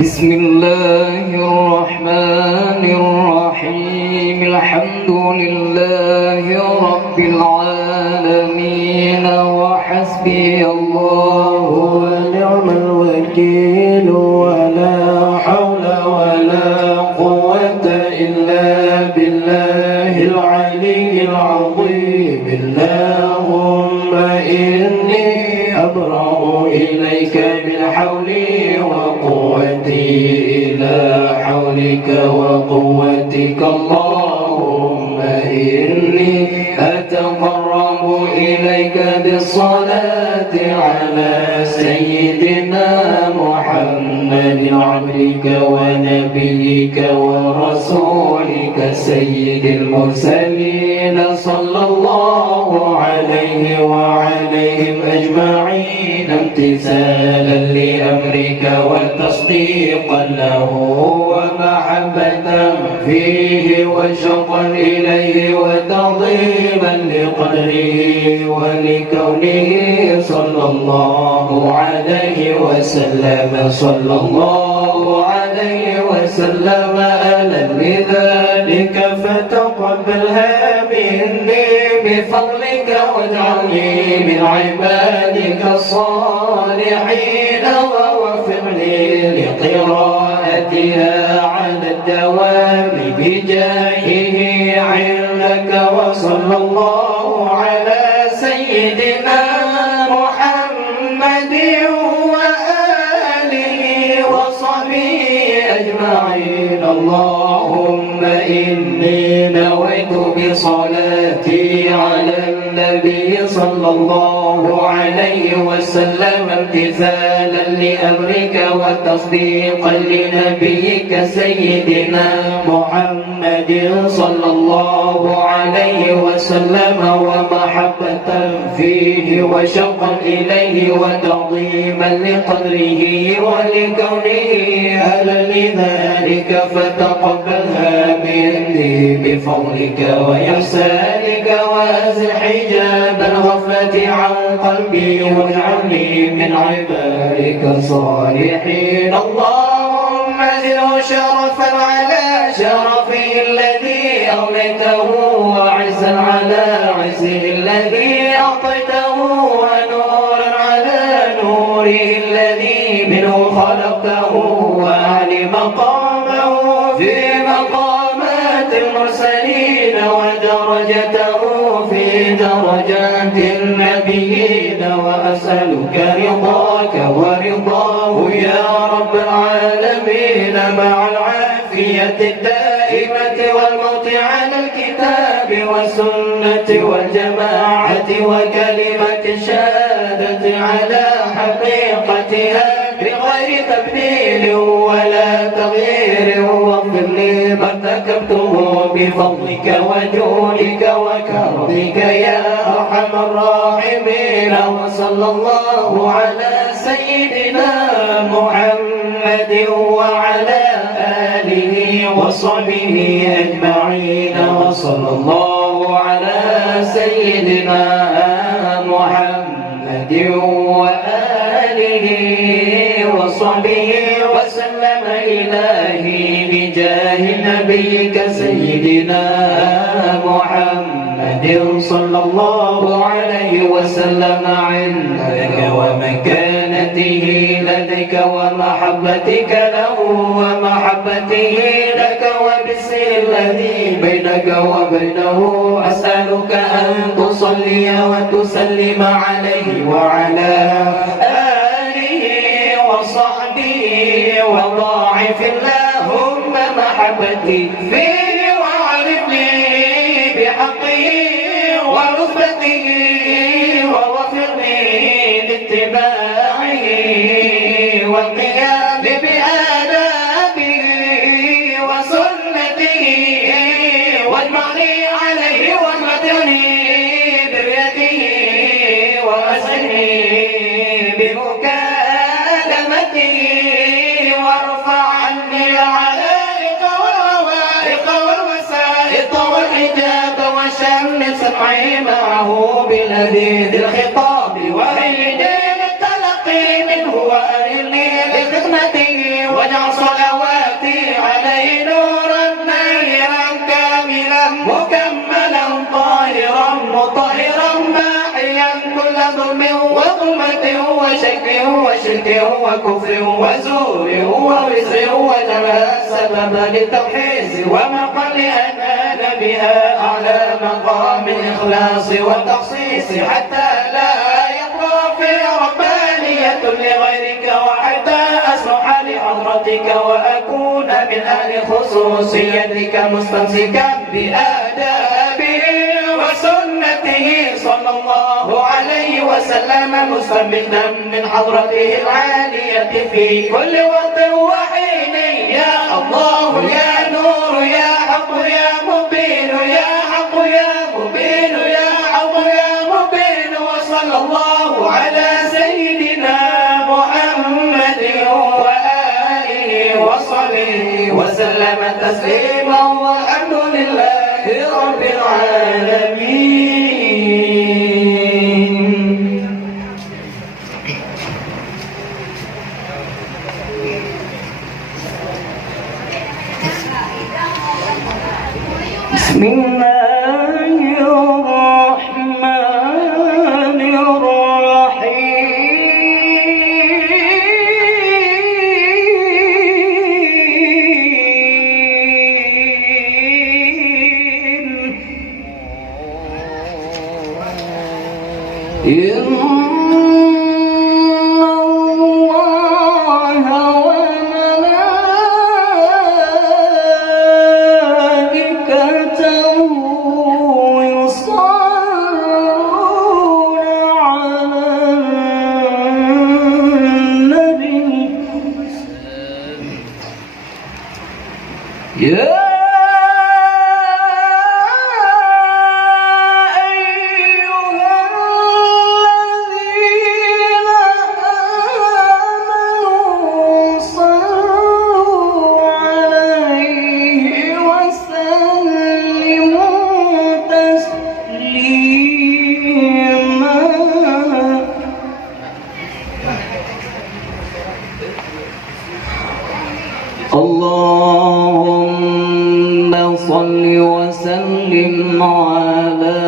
بسم الله الرحمن الرحيم الحمد لله رب العالمين وحسبي الله ونعم الوكيل ولا حول ولا قوة إلا بالله العلي العظيم اللهم إني أبرأ إليك بالحول وقوتي إلى حولك وقوتك اللهم إني أتقرب إليك بالصلاة على سيدنا محمد عبدك ونبيك ورسولك سيد المرسلين صلى الله عليه وعليهم أجمعين امتثالا لأمرك وتصديقا له ومحبة فيه وشوقا إليه وتعظيما لقدره ولكونه صلى الله عليه وسلم صلى الله عليه وسلم أهلا لذلك فتقبلها مني بفضلك واجعلني من عبادك الصالحين ووفق لي لقراءتها على الدوام بجاهه عندك وصلى الله على سيدنا محمد وآله وصحبه أجمعين اللهم إني نويت بصلاتي على النبي صلى الله عليه وسلم امتثالا لأمرك وتصديقا لنبيك سيدنا محمد صلى الله عليه وسلم ومحبة فيه وشوقا إليه وتعظيما لقدره ولكونه أهلا لذلك فتقبلها مني بفضلك وإحسانك وأزل حجاب الغفلة عن قلبي واجعلني من عبادك الصالحين اللهم زده شرفا على شرفه الذي أوليته وعزا على عزه الذي أعطيته ونورا على نوره الذي منه خلقته وأعلي مقامه في مقامات المرسلين ودرجته في درجات النبيين وأسألك رضاك ورضاه يا رب العالمين مع العافية الدائمة والموت على الكتاب والسنة والجماعة وكلمة الشهادة على حقيقتها بغير تبديل ولا تغيير واغفر لي ما ارتكبته بفضلك وجودك وكرمك يا أرحم الراحمين وصلى الله على سيدنا محمد وعلى آله وصحبه أجمعين وصلى الله على سيدنا محمد وآله وصحبه وسلم إلهي بجاه نبيك سيدنا محمد صلى الله عليه وسلم عندك ومكانته لديك ومحبتك له ومحبته لك وبالسر الذي بينك وبينه أسألك أن تصلي وتسلم عليه وعلى آله وصحبه وضاعف اللهم محبتي فيه وعرفني بحقه ورتبته ووفقني لاتباعه والقيام بآدابه وسنته واجمعني عليه وامتعني بريته واسعدني بمكالمته وارفع عني العلائق والروائق والوسائط والحجاب وشمل سمعي معه بلذيذ الخطاب وعيد التلقي منه وأرني لخدمته واجعل صلواتي عليه نورا نيرا كاملا مكملا طاهرا مطهرا ماحيا كل ظلم وظلمة وشك وشرك وكفر وزور ووزر وجعل سبب للتوحيد ومقال أنال بها على مقام الإخلاص والتخصيص حتى لا يبقى في ربانية لغيرك وحتى أصلح لحضرتك وأكون من أهل خصوصيتك مستمسكا بآدابه وسنته صلى الله عليه وسلم مستمدا من حضرته العالية في كل وقت وحين يا الله يا نور يا حق يا مبين يا حق يا مبين يا حق يا مبين وصلى الله على سيدنا محمد وآله وصحبه وسلم تسليما والحمد لله رب العالمين. بسم الله الرحمن اللهم صل وسلم على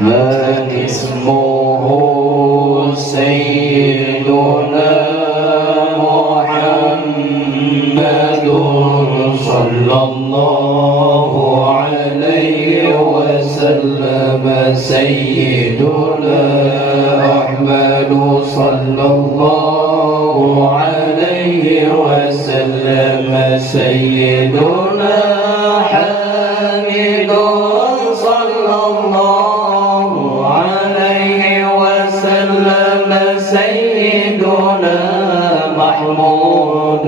من اسمه سيدنا محمد صلى الله عليه وسلم سيدنا أحمد صلى الله عليه وسلم سيدنا حامد صلى الله عليه وسلم سيدنا محمود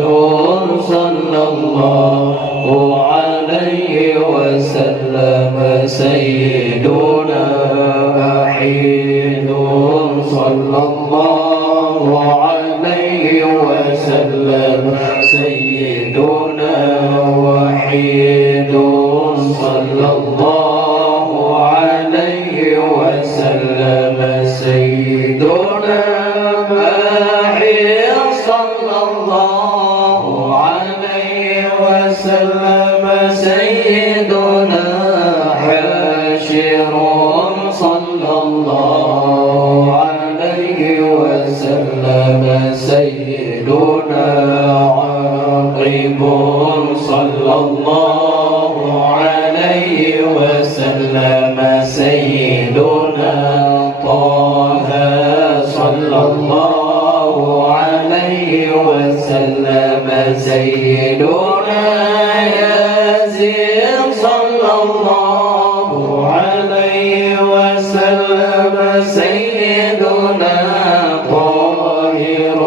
صلى الله عليه وسلم سيدنا وحيد صلى الله عليه وسلم سيدنا وحيد صلى الله عليه وسلم سيدنا وحيد صلى الله عليه وسلم سيدنا حاشر صلى الله عليه وسلم سيدنا عاقب صلى الله عليه وسلم سيدنا طه صلى الله عليه وسلم سيدنا ياسين صلى الله عليه وسلم سيدنا طاهر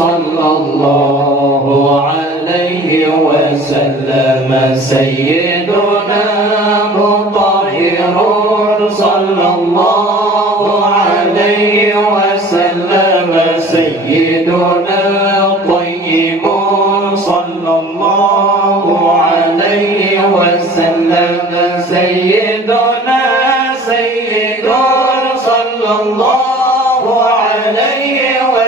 صلى الله عليه وسلم سيدنا مطهر صلى الله عليه وسلم سيدنا طيب صلى الله عليه وسلم سيدنا سيد صلى الله عليه وسلم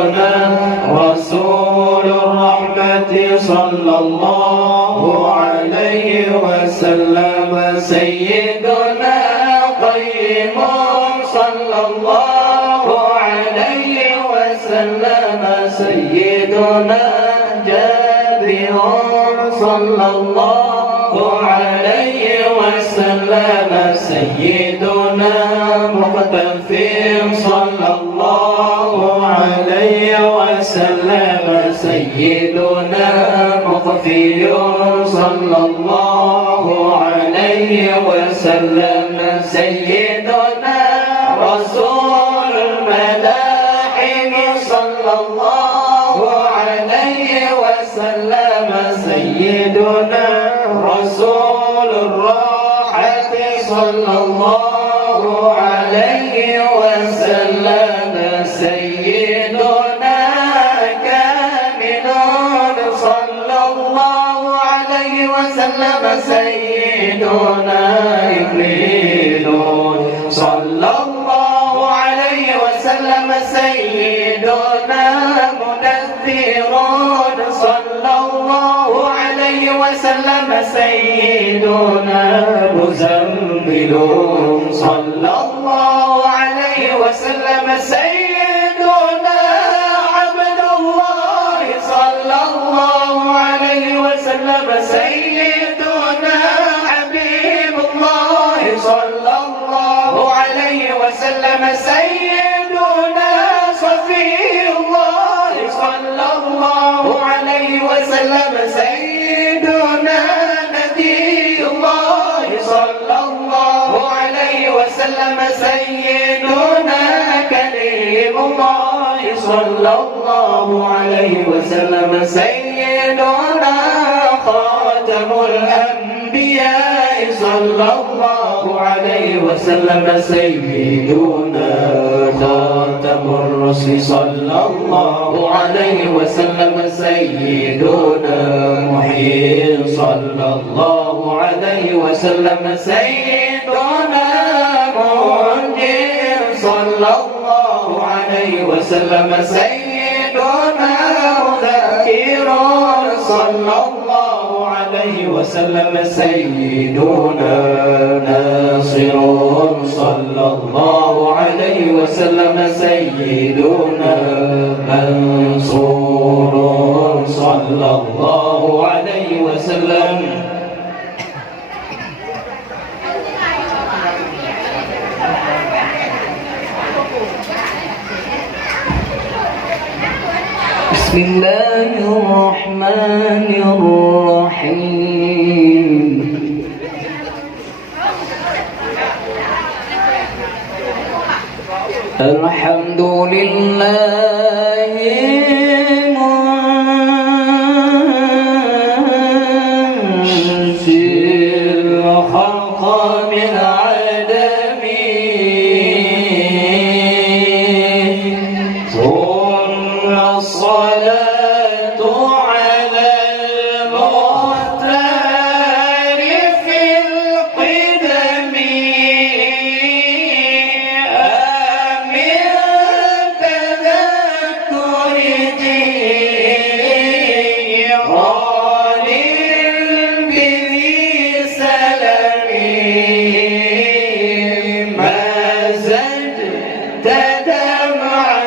سيدنا رسول الرحمة صلى الله عليه وسلم سيدنا قيم صلى الله عليه وسلم سيدنا جابر صلى الله عليه وسلم سيدنا مقتفي صلى الله عليه وسلم سيدنا مقفي صلى الله عليه وسلم سيدنا رسول الملاحم صلى الله عليه وسلم سيدنا رسول الراحة صلى الله عليه وسلم سيدنا كامل صلى الله عليه وسلم سيدنا إكليل صلى الله عليه وسلم سيدنا مدثر صلى الله عليه وسلم سيدنا مزمل صلى الله عليه وسلم سيدنا عبد الله صلى الله عليه وسلم سيدنا حبيب الله صلى الله عليه وسلم سيدنا صفي الله صلى الله عليه وسلم سيدنا نبي الله صلى الله عليه وسلم سيدنا كليم الله صلى الله عليه وسلم سيدنا خاتم الأنبياء صلى الله عليه وسلم سيدنا خاتم الرسل صلى الله عليه وسلم سيدنا محيي صلى الله عليه وسلم سيدنا منجي صلى الله عليه وسلم سيدنا مذكر صلى الله عليه وسلم سيدنا ناصر صلى الله عليه وسلم سيدنا منصور صلى الله عليه وسلم بسم الله الرحمن الرحيم الحمد لله منشئ الخلق من عدم ثم الصلاة على المختار في القدم آمن تذكر جيران بذي سلم ما زدت دمعا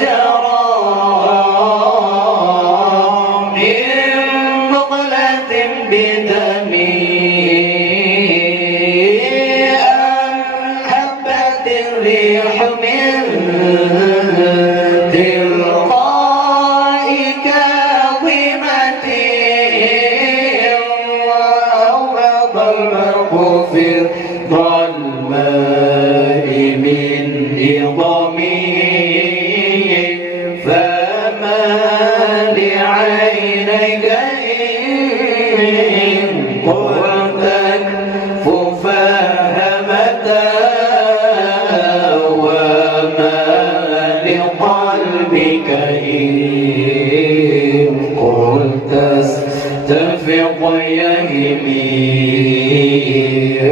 جرى من مقلة بدم أم حبت الريح من تلقاء كاظمة وأوبض المرء في الظلماء من إضمه فما لعينيك إن قلت ففهمتا وما لقلبك إن قلت استفق يهمي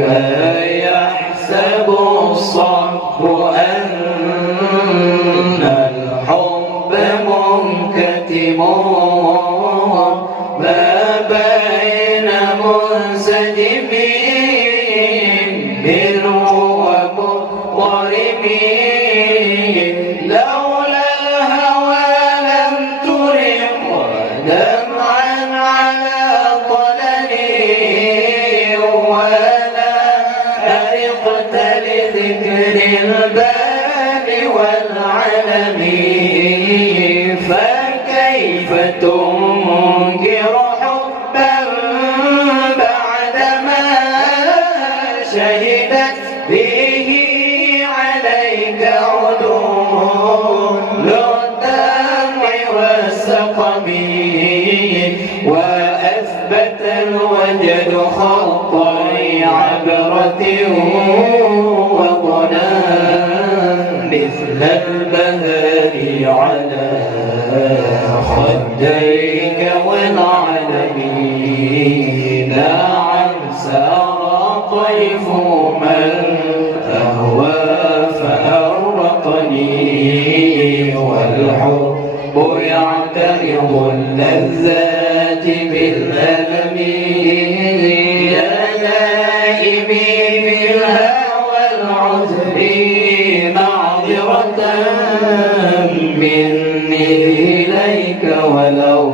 أيحسب الصبر أن الحب منكتم ما بين منسجمين منه ومضطربين لولا الهوى لم ترق دمعا على طللي ولا أرقت لذكر الباب والعلم فكيف تنكر حبا بعدما شهدت به عليك عدول الدمع والسقم وأثبت الوجد خطي عبرة وقنا مثل البهار على خديك والعالمين نعم سار طيف من أهوى فأرقني والحب يعترض اللذات بالألم يا نائبي في الهوى العذر معذرة مني إليك ولو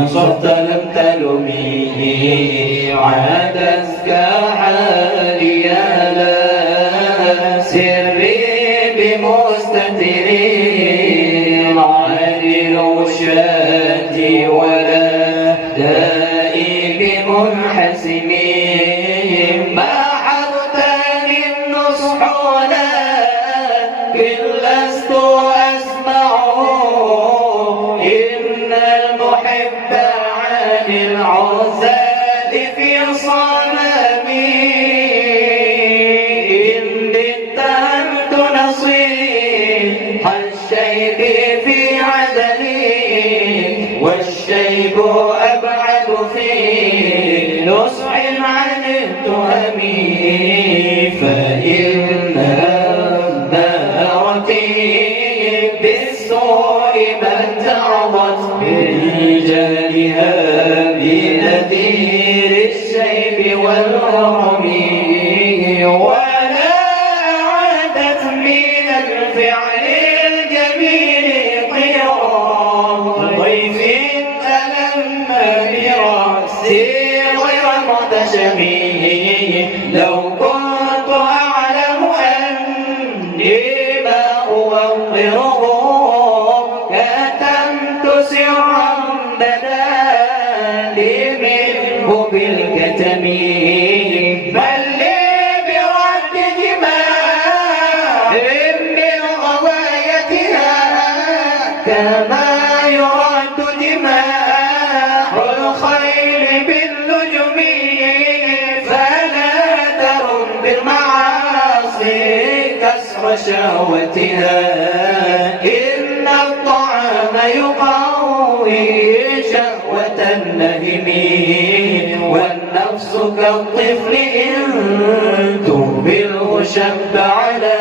أنصرت لم تلمي عادتك حالي لا سري بمستتر عن الوشاة ولا دائي بمنحسم ما حرتني النصح ولكن لست أسمعه إن المحب عن العزال في صنمي إن اتهمت نصيح الشيب في عدلي والشيب أبعد في نصح عن التهم فإن نارتي بالسوء من تعظت برجالها بنذير الشيب والهرم ولا عادت من الفعل الجميل طيرا ضيف ألم برأسي غير محتشم لو كنت أعلم أني ما أوقره كتمت سرا بدا لي منه بالكتم بل لي برد جماع من غوايتها كما يرد جماع الخيل بالنجم فلا ترم بالمعاصي كسر شهوتها إن الطعام يقوي شهوة النهم والنفس كالطفل إن تهمله شب على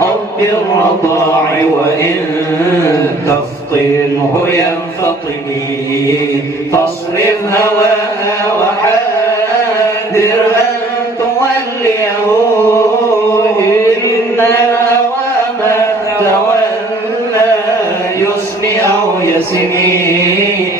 حب الرضاع وإن تفطنه ينفطم فاصرف هواها وحاذر أن توليه إن الهوى ما تولى يسمع أو يسمي